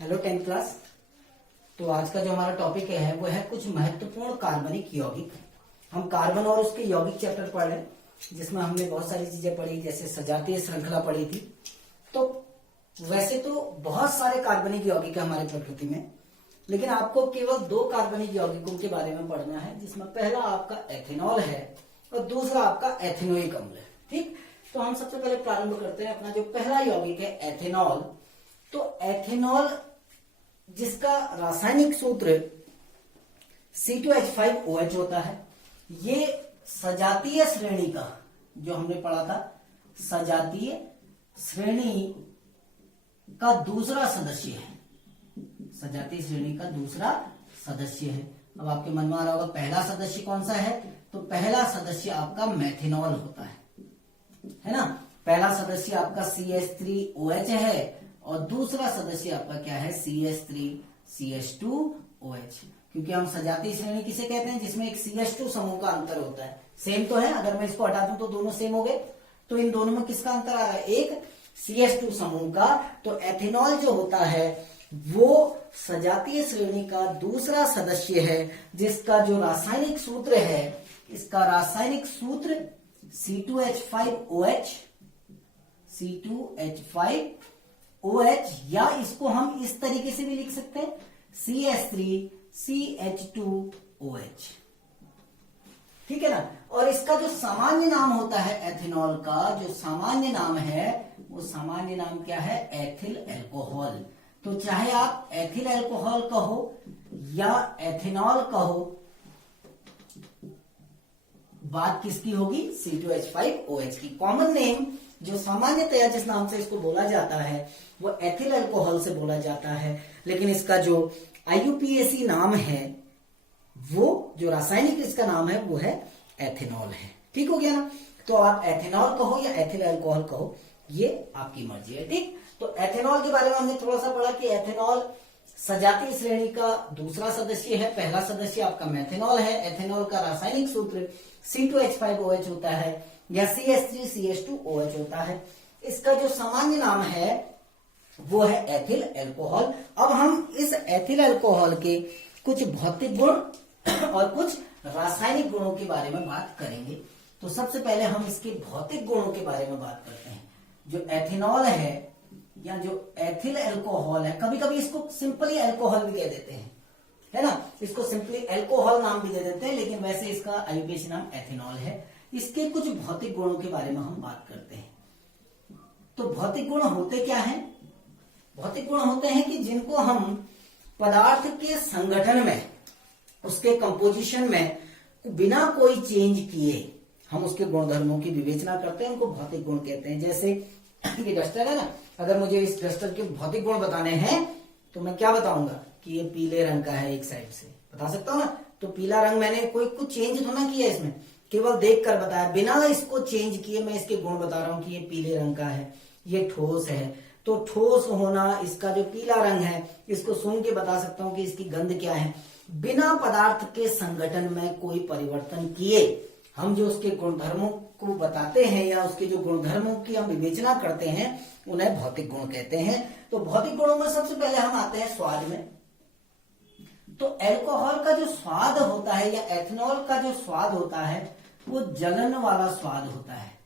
Hello 10th class. तो आज का जो हमारा टॉपिक है वो है कुछ महत्वपूर्ण कार्बनिक यौगिक। हम कार्बन और उसके यौगिक चैप्टर पढ़ रहे हैं, जिसमें हमने बहुत सारी चीजें पढ़ी, जैसे सजातीय श्रृंखला पढ़ी थी। तो वैसे तो बहुत सारे कार्बनिक यौगिक है हमारी प्रकृति में, लेकिन आपको केवल दो कार्बनिक यौगिकों के बारे में पढ़ना है, जिसमें पहला आपका एथेनॉल है और दूसरा आपका एथेनोइक अम्ल है। ठीक, तो हम सबसे पहले प्रारंभ करते हैं। अपना जो पहला यौगिक है एथेनॉल। तो एथेनॉल जिसका रासायनिक सूत्र C2H5OH होता है, ये सजातीय श्रेणी का, जो हमने पढ़ा था, सजातीय श्रेणी का दूसरा सदस्य है। सजातीय श्रेणी का दूसरा सदस्य है। अब आपके मन में आ रहा होगा पहला सदस्य कौन सा है? तो पहला सदस्य आपका मेथेनॉल होता है ना। पहला सदस्य आपका CH3OH है और दूसरा सदस्य आपका क्या है? CH3CH2OH। क्योंकि हम सजातीय श्रेणी किसे कहते हैं? जिसमें एक CH2 समूह का अंतर होता है। सेम तो है, अगर मैं इसको हटा दूं तो दोनों सेम हो गए। तो इन दोनों में किसका अंतर आ रहा है? एक CH2 समूह का। तो एथेनॉल जो होता है वो सजातीय श्रेणी का दूसरा सदस्य है, जिसका जो रासायनिक सूत्र है, इसका रासायनिक सूत्र C2H5OH, C2H5OH, या इसको हम इस तरीके से भी लिख सकते हैं CH3CH2OH। ठीक है ना। और इसका जो सामान्य नाम होता है एथेनॉल का, जो सामान्य नाम है वो सामान्य नाम क्या है? Ethyl alcohol. तो चाहे आप एथिल अल्कोहल कहो या एथेनॉल कहो, बात किसकी होगी? C2H5OH की। कॉमन नेम जो सामान्यतया जिस नाम से इसको बोला जाता है वो एथिल अल्कोहल से बोला जाता है, लेकिन इसका जो IUPAC नाम है, वो जो रासायनिक इसका नाम है वो है एथेनॉल है। ठीक हो गया ना। तो आप एथेनॉल कहो या एथिल अल्कोहल कहो, ये आपकी मर्जी है। ठीक, तो एथेनॉल के बारे में हमने थोड़ा सा पढ़ा कि एथेनॉल सजातीय श्रेणी का दूसरा सदस्य है। पहला सदस्य आपका मेथेनॉल है। एथेनॉल का रासायनिक सूत्र C2H5OH होता है या CH3CH2OH होता है। इसका जो सामान्य नाम है वो है एथिल अल्कोहल। अब हम इस एथिल अल्कोहल के कुछ भौतिक गुण और कुछ रासायनिक गुणों के बारे में बात करेंगे। तो सबसे पहले हम इसके भौतिक गुणों के बारे में बात करते हैं। जो एथेनॉल है या जो एथिल अल्कोहल है, कभी कभी इसको सिंपली अल्कोहल भी कह देते हैं, है ना। इसको सिंपली अल्कोहल नाम भी दे देते हैं, लेकिन वैसे इसका IUPAC नाम एथेनॉल है। इसके कुछ भौतिक गुणों के बारे में हम बात करते हैं। तो भौतिक गुण होते क्या हैं? भौतिक गुण होते हैं कि जिनको हम पदार्थ के संगठन में, उसके कंपोजिशन में बिना कोई चेंज किए हम उसके गुणधर्मों की विवेचना करते हैं, उनको भौतिक गुण कहते हैं। जैसे ये डस्टर है ना, अगर मुझे इस डस्टर के भौतिक गुण बताने हैं तो मैं क्या बताऊंगा कि ये पीले रंग का है। एक साइड से बता सकता हूं ना। तो पीला रंग मैंने कोई कुछ चेंज तो ना किया इसमें, केवल देखकर बताया, बिना इसको चेंज किए मैं इसके गुण बता रहा हूं कि ये पीले रंग का है, ये ठोस है। तो ठोस होना, इसका जो पीला रंग है, इसको सूंघ के बता सकता हूं कि इसकी गंध क्या है। बिना पदार्थ के संगठन में कोई परिवर्तन किए हम जो उसके गुणधर्मों को बताते हैं या उसके जो गुणधर्मों की हम विवेचना करते हैं, उन्हें भौतिक गुण कहते हैं। तो भौतिक गुणों में सबसे पहले हम आते हैं स्वाद में। तो अल्कोहल का जो स्वाद होता है या एथेनॉल का जो स्वाद होता है वो जलन वाला स्वाद होता है।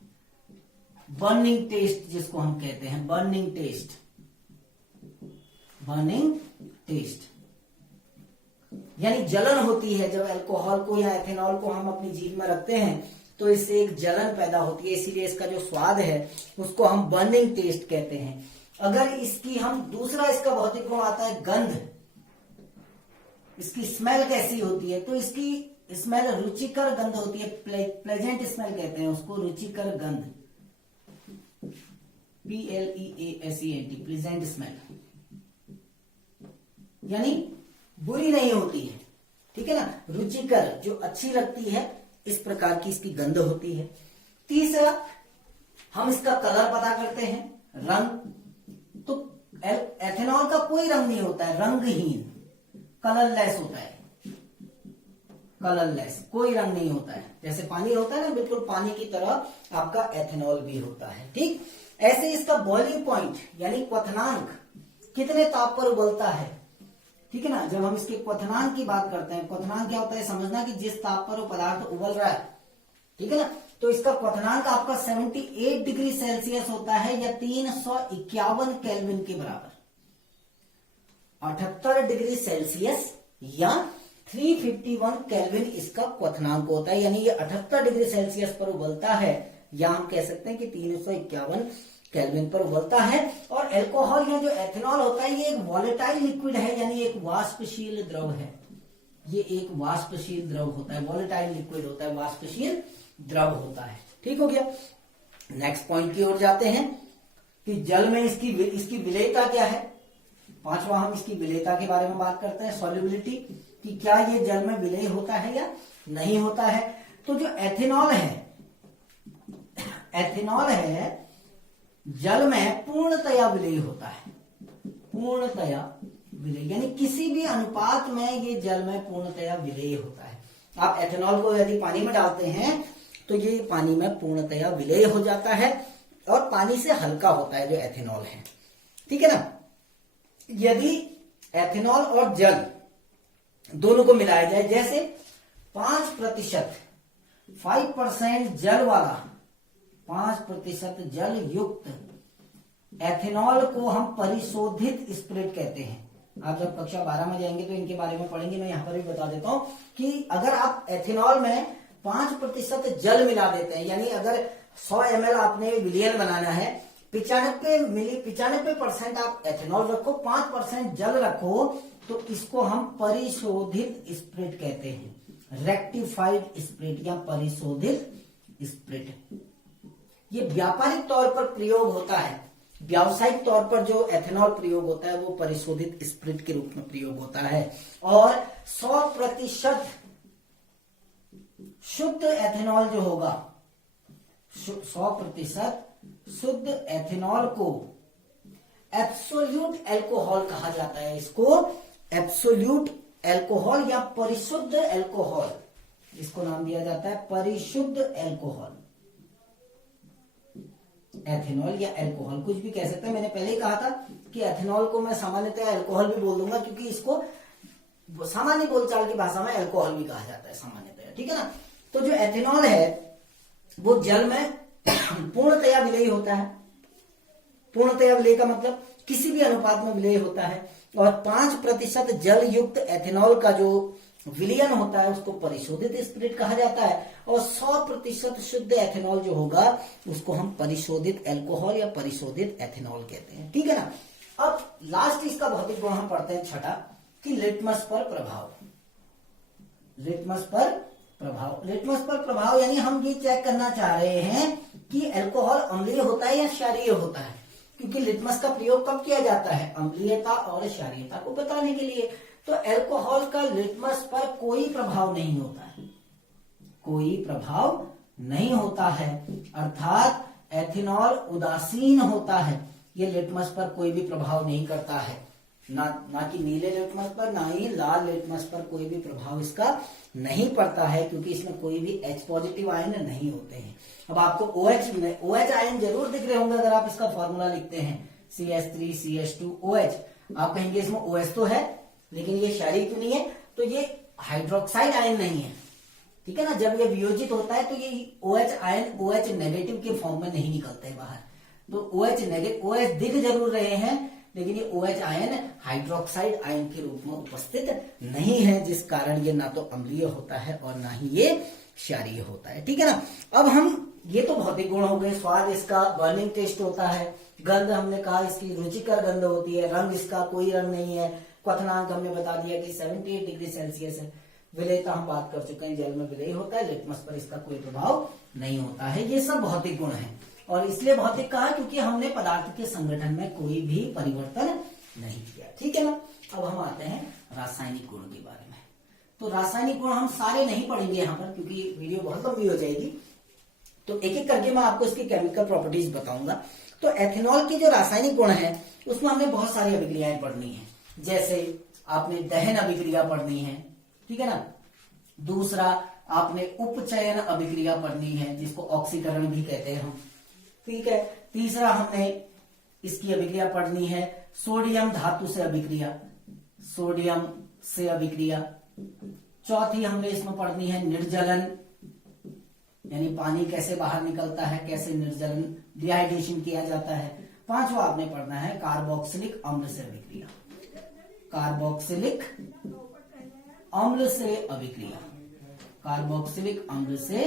बर्निंग टेस्ट जिसको हम कहते हैं, बर्निंग टेस्ट, बर्निंग टेस्ट यानी जलन होती है। जब अल्कोहल को या एथेनॉल को हम अपनी जीभ में रखते हैं तो इससे एक जलन पैदा होती है, इसीलिए इसका जो स्वाद है उसको हम बर्निंग टेस्ट कहते हैं। अगर इसकी हम दूसरा इसका भौतिक गुण आता है गंध। इसकी स्मेल कैसी होती है? तो इसकी स्मेल रुचिकर गंध होती है, प्लेजेंट स्मेल कहते हैं उसको, रुचिकर गंध, PLEASENT, प्लेजेंट स्मेल, यानी बुरी नहीं होती है। ठीक है ना, रुचिकर, जो अच्छी लगती है, इस प्रकार की इसकी गंध होती है। तीसरा, हम इसका कलर पता करते हैं, रंग। तो एथेनॉल का कोई रंग नहीं होता है, रंगहीन, कलरलेस होता है, कलरलेस, कोई रंग नहीं होता है। जैसे पानी होता है ना, बिल्कुल पानी की तरह आपका एथेनॉल भी होता है। ठीक, ऐसे इसका बॉइलिंग पॉइंट यानी क्वथनांक कितने ताप पर उबलता है, ठीक है ना। जब हम इसके क्वथनांक की बात करते हैं, क्वथनांक क्या होता है समझना कि जिस ताप पर वो पदार्थ उबल रहा है, ठीक है ना, तो इसका क्वथनांक आपका 78 डिग्री सेल्सियस होता है या 351 केल्विन के बराबर। 78 डिग्री सेल्सियस या 351 केल्विन इसका क्वथनांक होता है, यानी ये 78 डिग्री सेल्सियस पर उबलता है, या हम कह सकते हैं कि 351 केल्विन पर उबलता है। और एल्कोहल या जो एथेनॉल होता है ये एक वॉलेटाइल लिक्विड है, यानी एक वाष्पशील द्रव है। ये एक वाष्पशील द्रव होता है, वॉलेटाइल लिक्विड होता है, वाष्पशील द्रव होता है। ठीक हो गया। नेक्स्ट पॉइंट की ओर जाते हैं कि जल में इसकी विलेयता क्या है। पांचवा हम इसकी विलेयता के बारे में बात करते हैं, सॉल्युबिलिटी, कि क्या ये जल में विलेय होता है या नहीं होता है। तो जो एथेनॉल है जल में पूर्णतया विलेय होता है, पूर्णतया विलेय, यानी किसी भी अनुपात में ये जल में पूर्णतया विलेय होता है। आप एथेनॉल को यदि पानी में डालते हैं तो ये पानी में पूर्णतया विलेय हो जाता है और पानी से हल्का होता है जो एथेनॉल है, ठीक है ना। यदि एथेनॉल और जल दोनों को मिलाया जाए, जैसे 5% 5% जल वाला, 5% जल युक्त एथेनॉल को हम परिशोधित स्पिरिट कहते हैं। आप जब कक्षा 12 में जाएंगे तो इनके बारे में पढ़ेंगे, मैं यहां पर भी बता देता हूं कि अगर आप एथेनॉल में 5% जल मिला देते हैं, यानी अगर 100 ml आपने विलियन बनाना है, 95% आप एथेनॉल रखो, 5% जल रखो, तो इसको हम परिशोधित स्पिरिट कहते हैं, रेक्टिफाइड स्पिरिट या परिशोधित स्पिरिट। ये व्यापारिक तौर पर प्रयोग होता है, व्यावसायिक तौर पर जो एथेनॉल प्रयोग होता है वो परिशोधित स्पिरिट के रूप में प्रयोग होता है। और 100% शुद्ध एथेनॉल जो होगा, 100% शुद्ध एथेनॉल को एब्सोल्यूट एल्कोहल कहा जाता है। इसको एब्सोल्यूट एल्कोहल या परिशुद्ध एल्कोहल, इसको नाम दिया जाता है परिशुद्ध एल्कोहल। एथेनॉल या एल्कोहल कुछ भी कह सकते हैं। मैंने पहले ही कहा था कि एथेनॉल को मैं सामान्यतः एल्कोहल भी बोल दूंगा, क्योंकि इसको सामान्य बोलचाल की भाषा में एल्कोहल भी कहा जाता है सामान्यतः, ठीक है ना। तो जो एथेनॉल है वो जल में पूर्णतया विलेय होता है। पूर्णतया विलेय का मतलब किसी भी अनुपात में विलेय होता है। और 5% जल युक्त एथेनॉल का जो विलयन होता है उसको परिशोधित स्पिरिट कहा जाता है। और 100% शुद्ध एथेनॉल जो होगा उसको हम परिशोधित एल्कोहल या परिशोधित एथेनॉल कहते हैं, ठीक है ना। अब लास्ट इसका भौतिक गुण हम पढ़ते हैं छठा, कि लिटमस पर प्रभाव। लिटमस पर प्रभाव, लिटमस पर प्रभाव यानी हम ये चेक करना चाह रहे हैं कि एल्कोहल अम्लीय होता है या क्षारीय होता है, क्योंकि लिटमस का प्रयोग कब किया जाता है, अम्लीयता और क्षारीयता को बताने के लिए। तो एल्कोहल का लिटमस पर कोई प्रभाव नहीं होता है, कोई प्रभाव नहीं होता है, अर्थात एथेनॉल उदासीन होता है। ये लिटमस पर कोई भी प्रभाव नहीं करता है, ना कि नीले लिटमस पर, ना ही लाल लिटमस पर कोई भी प्रभाव इसका नहीं पड़ता है, क्योंकि इसमें कोई भी H पॉजिटिव आयन नहीं होते हैं। अब आपको OH आयन जरूर दिख रहे होंगे अगर आप इसका फॉर्मूला लिखते हैं, CH3CH2OH। आप कहेंगे इसमें OH तो है लेकिन ये क्षारीय क्यों नहीं है, तो ये हाइड्रोक्साइड आयन नहीं है, ठीक है ना। जब ये वियोजित होता है तो ये OH आयन OH नेगेटिव के फॉर्म में नहीं निकलते हैं बाहर। तो OH दिख जरूर रहे हैं लेकिन ये OH आयन हाइड्रोक्साइड आयन के रूप में उपस्थित नहीं है, जिस कारण ये ना तो अम्लीय होता है और ना ही ये क्षारीय होता है, ठीक है ना। अब हम ये तो भौतिक गुण हो गए, स्वाद इसका बर्निंग टेस्ट होता है, गंध हमने कहा इसकी रुचिकर गंध होती है, रंग इसका कोई रंग नहीं है, क्वथनांक हमने बता दिया कि 78 डिग्री सेल्सियस है, विलेयता हम बात कर चुके हैं, जल में विलेय होता है, लिटमस पर इसका कोई प्रभाव नहीं होता है। ये सब भौतिक गुण है और इसलिए भौतिक कहा क्योंकि हमने पदार्थ के संगठन में कोई भी परिवर्तन नहीं किया, ठीक है ना। अब हम आते हैं रासायनिक गुण के बारे में। तो रासायनिक गुण हम सारे नहीं पढ़ेंगे यहाँ पर क्योंकि वीडियो बहुत लंबी हो जाएगी, तो एक एक करके मैं आपको इसकी केमिकल प्रॉपर्टीज बताऊंगा। तो एथेनॉल के जो रासायनिक गुण है उसमें हमने बहुत सारी अभिक्रियाएं पढ़नी है, जैसे आपने दहन अभिक्रिया पढ़नी है, ठीक है ना। दूसरा आपने उपचयन अभिक्रिया पढ़नी है जिसको ऑक्सीकरण भी कहते हैं हम, ठीक है। तीसरा हमने इसकी अभिक्रिया पढ़नी है सोडियम धातु से अभिक्रिया, सोडियम से अभिक्रिया। चौथी हमने इसमें पढ़नी है निर्जलन, यानी पानी कैसे बाहर निकलता है, कैसे निर्जलन डिहाइड्रेशन किया जाता है। पांचवा आपने पढ़ना है कार्बोक्सिलिक अम्ल से अभिक्रिया, कार्बोक्सिलिक अम्ल से अभिक्रिया, कार्बोक्सिलिक अम्ल से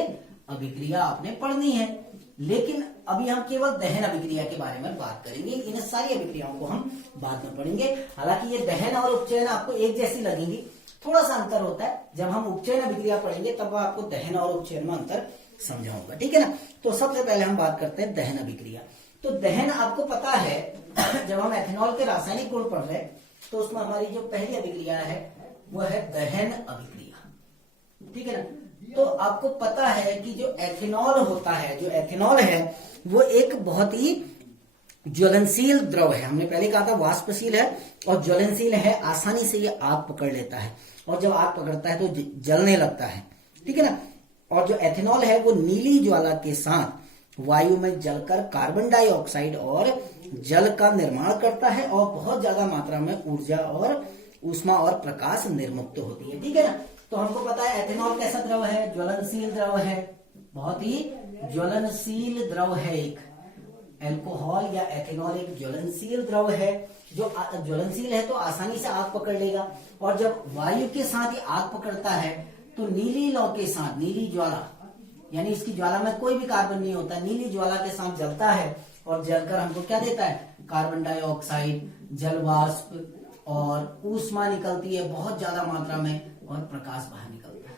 अभिक्रिया आपने पढ़नी है। लेकिन अभी हम केवल दहन अभिक्रिया के बारे में बात करेंगे, इन सारी अभिक्रियाओं को हम बाद में पढ़ेंगे। हालांकि ये दहन और उपचयन आपको एक जैसी लगेंगी, थोड़ा सा अंतर होता है। जब हम उपचयन अभिक्रिया पढ़ेंगे तब आपको दहन और उपचयन में अंतर समझाऊंगा, ठीक है ना। तो सबसे पहले हम बात करते हैं दहन अभिक्रिया। तो दहन आपको पता है जब हम एथेनॉल के रासायनिक गुण पढ़ रहे हैं तो उसमें हमारी जो पहली अभिक्रिया है वो है दहन अभिक्रिया, ठीक है ना। तो आपको पता है कि जो एथेनॉल होता है, जो एथेनॉल है वो एक बहुत ही ज्वलनशील द्रव है। हमने पहले कहा था वाष्पशील है और ज्वलनशील है, आसानी से ये आग पकड़ लेता है और जब आग पकड़ता है तो जलने लगता है, ठीक है ना। और जो एथेनॉल है वो नीली ज्वाला के साथ वायु में जलकर कार्बन डाइऑक्साइड और जल का निर्माण करता है और बहुत ज्यादा मात्रा में ऊर्जा और ऊष्मा और प्रकाश निर्मुक्त होती है, ठीक है ना। तो हमको पता है एथेनॉल कैसा द्रव है, ज्वलनशील द्रव है, बहुत ही ज्वलनशील द्रव है। एक एल्कोहल या एथेनॉल एक ज्वलनशील द्रव है, जो ज्वलनशील है तो आसानी से आग पकड़ लेगा और जब वायु के साथ ही आग पकड़ता है तो नीली लौ के साथ, नीली ज्वाला यानी इसकी ज्वाला में कोई भी कार्बन नहीं होता, नीली ज्वाला के साथ जलता है और जलकर हमको क्या देता है, कार्बन डाइऑक्साइड, जल वाष्प और ऊष्मा निकलती है बहुत ज्यादा मात्रा में और प्रकाश बाहर निकलता है,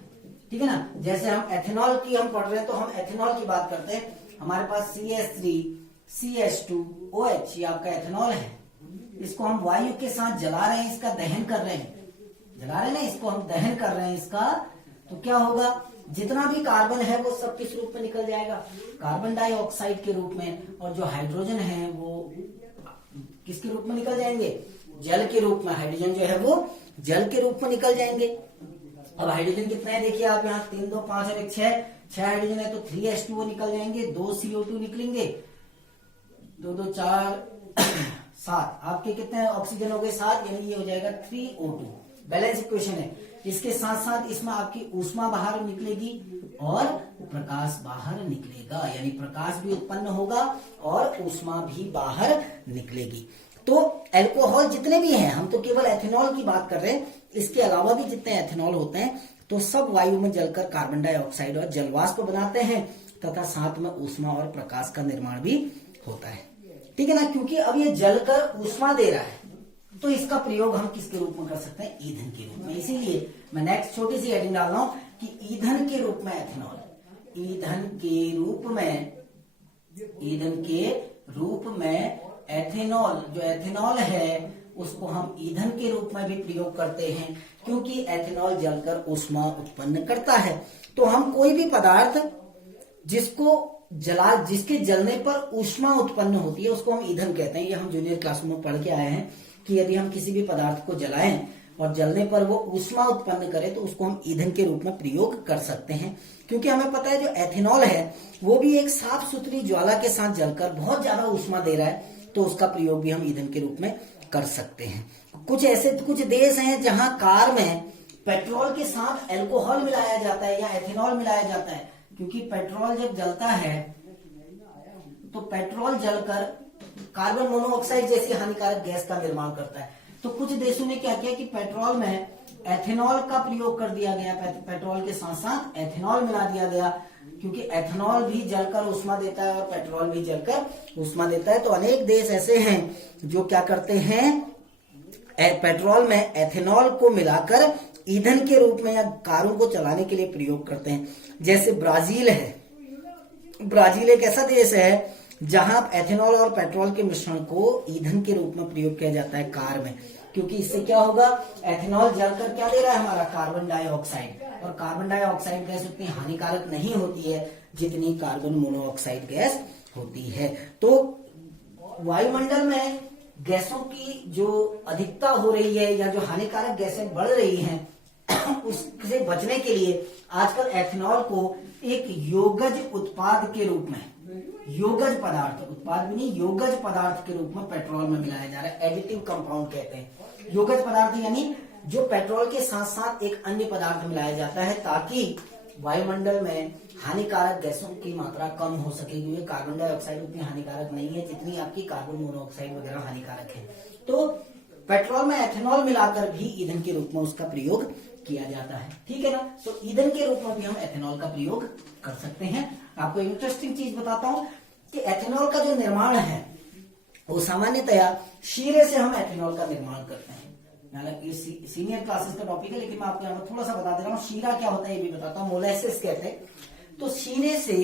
ठीक है ना। जैसे हम एथेनॉल की हम पढ़ रहे हैं तो हम एथेनॉल की बात करते हैं। हमारे पास CH3 CH2 OH ये आपका एथेनॉल है, इसको हम वायु के साथ जला रहे हैं, इसका दहन कर रहे हैं, जला रहे हैं ना, इसको हम दहन कर रहे हैं इसका, तो क्या होगा, जितना भी कार्बन है वो सब किस रूप में निकल जाएगा, कार्बन डाइऑक्साइड के रूप में, और जो हाइड्रोजन है वो किसके रूप में निकल जाएंगे, जल के रूप में। हाइड्रोजन जो है वो जल के रूप में निकल जाएंगे। अब हाइड्रोजन कितने हैं देखिए आप यहाँ, 3 2 5 और 1 6 हाइड्रोजन है तो 3H2O निकल जाएंगे, 2 CO2 निकलेंगे, 2 2 4 7, आपके कितने ऑक्सीजन हो गए 7, यानी ये हो जाएगा 3O2। बैलेंस इक्वेशन है। इसके साथ साथ इसमें आपकी ऊष्मा बाहर निकलेगी और प्रकाश बाहर निकलेगा, यानी प्रकाश भी उत्पन्न होगा और ऊष्मा भी बाहर निकलेगी। तो एल्कोहल जितने भी हैं, हम तो केवल एथेनॉल की बात कर रहे हैं, इसके अलावा भी जितने एथेनॉल होते हैं तो सब वायु में जलकर कार्बन डाइऑक्साइड और जलवाष्प बनाते हैं तथा साथ में ऊष्मा और प्रकाश का निर्माण भी होता है, ठीक है ना। क्योंकि अब ये जलकर ऊष्मा दे रहा है तो इसका प्रयोग हम किसके रूप में कर सकते हैं, ईंधन के रूप में। इसीलिए मैं नेक्स्ट छोटी सी हेडिंग डाल रहा हूं कि ईंधन के रूप में एथेनॉल, ईंधन के रूप में, ईंधन के रूप में एथेनॉल, जो एथेनॉल है उसको हम ईंधन के रूप में भी प्रयोग करते हैं क्योंकि एथेनॉल जलकर ऊष्मा उत्पन्न करता है। तो हम कोई भी पदार्थ जिसके जलने पर ऊष्मा उत्पन्न होती है उसको हम ईंधन कहते हैं। ये हम जूनियर क्लास में पढ़ के आए हैं कि यदि हम किसी भी पदार्थ को जलाएं और जलने पर वो ऊष्मा उत्पन्न करे तो उसको हम ईंधन के रूप में प्रयोग कर सकते हैं। क्योंकि हमें पता है जो एथेनॉल है वो भी एक साफ सुथरी ज्वाला के साथ जलकर बहुत ज्यादा ऊष्मा दे रहा है, तो उसका प्रयोग भी हम ईंधन के रूप में कर सकते हैं। कुछ देश हैं जहां कार में पेट्रोल के साथ अल्कोहल मिलाया जाता है या एथेनॉल मिलाया जाता है, क्योंकि पेट्रोल जब जलता है तो पेट्रोल जलकर कार्बन मोनोऑक्साइड जैसी हानिकारक गैस का निर्माण करता है। तो कुछ देशों ने क्या किया कि पेट्रोल में एथेनॉल का प्रयोग कर दिया गया, पेट्रोल के साथ साथ एथेनॉल मिला दिया गया, क्योंकि एथेनॉल भी जलकर ऊष्मा देता है और पेट्रोल भी जलकर ऊष्मा देता है। तो अनेक देश ऐसे हैं जो क्या करते हैं, पेट्रोल में एथेनॉल को मिलाकर ईंधन के रूप में या कारों को चलाने के लिए प्रयोग करते हैं। जैसे ब्राजील है, ब्राजील एक ऐसा देश है जहां एथेनॉल और पेट्रोल के मिश्रण को ईंधन के रूप में प्रयोग किया जाता है कार में, क्योंकि इससे क्या होगा, एथेनॉल जलकर क्या दे रहा है हमारा, कार्बन डाइऑक्साइड, और कार्बन डाइऑक्साइड गैस उतनी हानिकारक नहीं होती है जितनी कार्बन मोनोऑक्साइड गैस होती है। तो वायुमंडल में गैसों की जो अधिकता हो रही है या जो हानिकारक गैसें बढ़ रही हैं उससे बचने के लिए आजकल एथेनॉल को एक योगज उत्पाद के रूप में, योगज पदार्थ, उत्पाद भी नहीं, योगज पदार्थ के रूप में पेट्रोल में मिलाया जा रहा है। एडिटिव कंपाउंड कहते हैं। योगज पदार्थ यानी जो पेट्रोल के साथ साथ एक अन्य पदार्थ मिलाया जाता है ताकि वायुमंडल में हानिकारक गैसों की मात्रा कम हो सके, क्योंकि कार्बन डाइऑक्साइड उतनी हानिकारक नहीं है जितनी आपकी कार्बन मोनोऑक्साइड वगैरह हानिकारक है। तो पेट्रोल में एथेनॉल मिलाकर भी ईंधन के रूप में उसका प्रयोग किया जाता है, ठीक है ना। तो ईंधन के रूप में भी हम एथेनॉल का प्रयोग कर सकते हैं। आपको इंटरेस्टिंग चीज बताता हूं कि एथेनॉल का जो निर्माण है वो सामान्यतया शीरे से हम एथेनॉल का निर्माण करते हैं। हालांकि सीनियर क्लासेस का टॉपिक है, लेकिन मैं आपको यहाँ पर थोड़ा सा बता दे रहा हूँ। शीरा क्या होता है ये भी बताता हूँ। मोलेसिस कहते हैं। तो शीरे से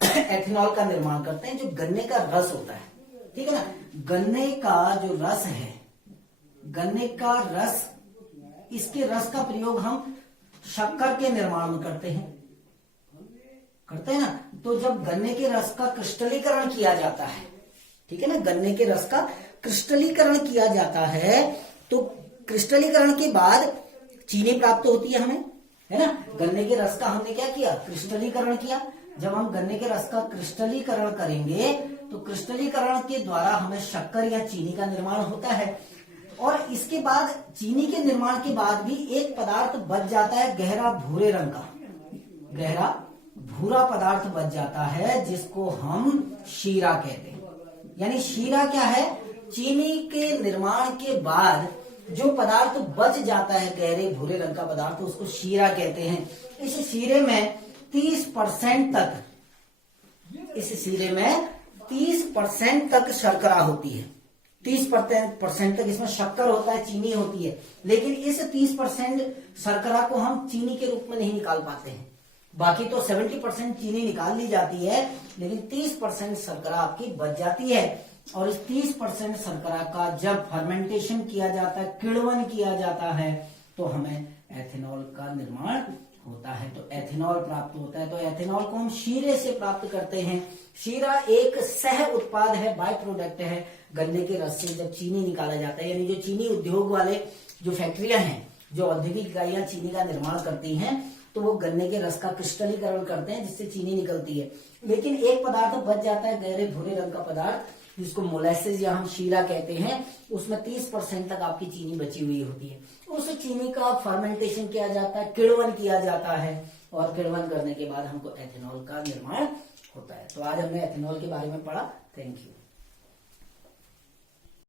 एथेनॉल का निर्माण करते हैं, जो गन्ने का रस होता है, ठीक है ना। गन्ने का जो रस है, गन्ने का रस, इसके रस का प्रयोग हम शक्कर के निर्माण में करते हैं ना। तो जब गन्ने के रस का क्रिस्टलीकरण किया जाता है, ठीक है ना, गन्ने के रस का क्रिस्टलीकरण किया जाता है, तो क्रिस्टलीकरण के बाद चीनी प्राप्त होती है हमें, है ना। गन्ने के रस का हमने क्या किया, क्रिस्टलीकरण किया। जब हम गन्ने के रस का क्रिस्टलीकरण करेंगे तो क्रिस्टलीकरण के द्वारा हमें शक्कर या चीनी का निर्माण होता है। और इसके बाद चीनी के निर्माण के बाद भी एक पदार्थ बच जाता है गहरा भूरे रंग का, गहरा भूरा पदार्थ बच जाता है जिसको हम शीरा कहते हैं। यानी शीरा क्या है, चीनी के निर्माण के बाद जो पदार्थ बच जाता है गहरे भूरे रंग का पदार्थ, उसको शीरा कहते हैं। इस शीरे में 30% तक, इस शीरे में 30% तक शर्करा होती है। 30% तक इसमें शक्कर होता है, चीनी होती है, लेकिन इस 30% शर्करा को हम चीनी के रूप में नहीं निकाल पाते हैं। बाकी तो 70% चीनी निकाल ली जाती है, लेकिन 30% शर्करा आपकी बच जाती है। और इस 30% शर्करा का जब फर्मेंटेशन किया जाता है, किण्वन किया जाता है, तो हमें एथेनॉल का निर्माण होता है। तो एथेनॉल प्राप्त होता है। तो एथेनॉल को हम शीरे से प्राप्त करते हैं। शीरा एक सह उत्पाद है, बाय प्रोडक्ट है गन्ने के रस से जब चीनी निकाला जाता है। यानी जो चीनी उद्योग वाले जो फैक्ट्रियां हैं, जो औद्योगिक इकाइयां चीनी का निर्माण करती हैं, तो वो गन्ने के रस का क्रिस्टलीकरण करते हैं जिससे चीनी निकलती है। लेकिन एक पदार्थ बच जाता है गहरे भूरे रंग का पदार्थ, जिसको मोलेसिस या हम शीरा कहते हैं। उसमें 30% तक आपकी चीनी बची हुई होती है। उस चीनी का फर्मेंटेशन किया जाता है, किण्वन किया जाता है, और किण्वन करने के बाद हमको एथेनॉल का निर्माण होता है। तो आज हमने एथेनॉल के बारे में पढ़ा। Thank you.